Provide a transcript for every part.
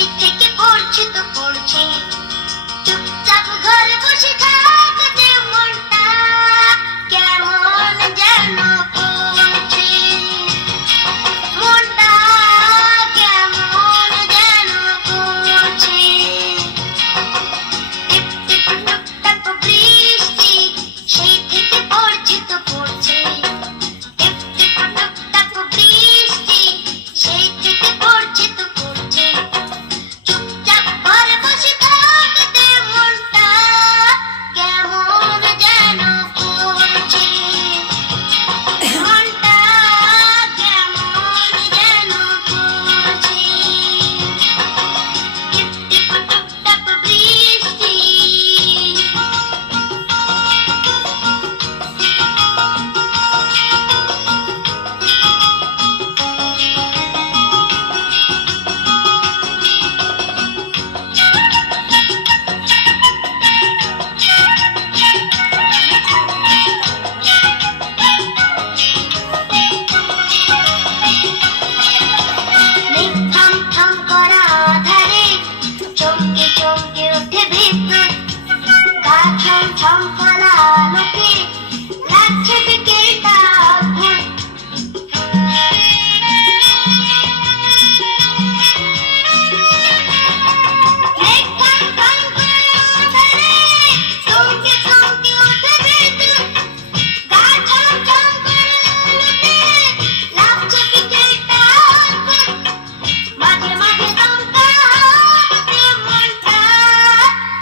সেই থেকে পড়ছে তো পড়ছে, চুপচাপ ঘরে বসে থাকতে মনটা কেমন যেন করছে, মনটা কেমন যেন করছে। টিপ টিপ টুপ টাপ বৃষ্টি সেই থেকে পড়ছে তো পড়ছে, টিপ টিপ টুপ টাপ বৃষ্টি সেই থেকে পড়ছে তো পড়ছে, চুপচাপ ঘরে বসে থাকতে মনটা কেমন যেন করছে, মনটা কেমন যেন করছে। টিপ টিপ টুপ টাপ বৃষ্টি। মেঘ থম থম করা আঁধারে চমকে চমকে ওঠে বিদ্যুৎ, গা ছম ছম করা আলোকে লাগছে বিকেলটা অদ্ভুত। মেঘ থম থম করা আঁধারে চমকে চমকে ওঠে বিদ্যুৎ, গা ছম ছম করা আলোকে লাগছে বিকেলটা অদ্ভুত। মাঝে মাঝে দমকা হাওয়াতে মনটা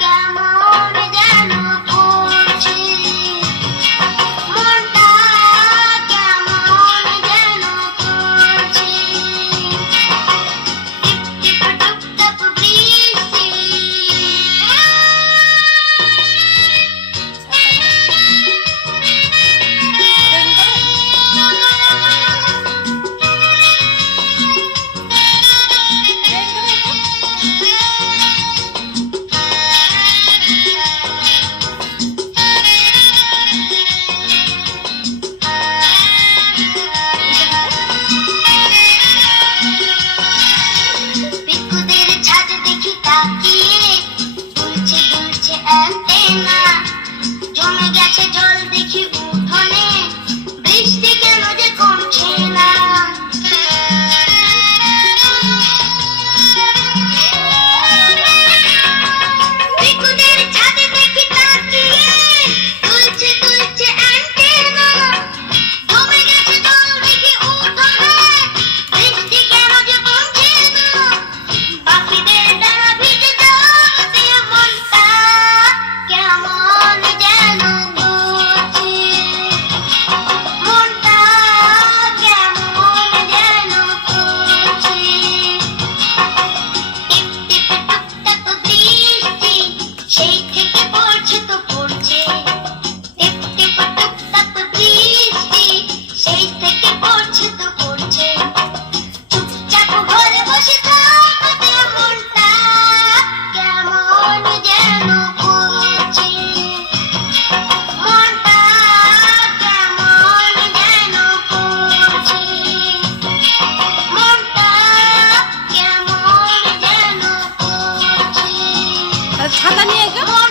কেমন যেন করছে, মনটা কেমন যেন করছে। টিপ টিপ টুপ টাপ বৃষ্টি। পিকুদের ছাদ দেখি তাকিয়ে দুলছে দুলছে অ্যান্টেনা, জমে গেছে জল দেখি উঠোনে, বৃষ্টি কেন যে কমছে না। পিকুদের ছাদে দেখি তাকিয়ে দুলছে দুলছে অ্যান্টেনা, জমে গেছে জল দেখি উঠোনে, বৃষ্টি কেন যে কমছে না। পাখিদের ডানা ভিজে যাওয়াতে মনটা কেমন যেন করছে, মনটা কেমন যেন করছে। টিপ টিপ টুপ টাপ বৃষ্টি সেই থেকে পড়ছে তো পড়ছে, টিপ টিপ টুপ টাপ বৃষ্টি সেই থেকে পড়ছে তো পড়ছে, চুপচাপ ঘরে বসে থাকতে মনটা কেমন যেন করছে, মনটা কেমন যেন করছে, মনটা কেমন যেন করছে। ছাতা নিয়ে গো।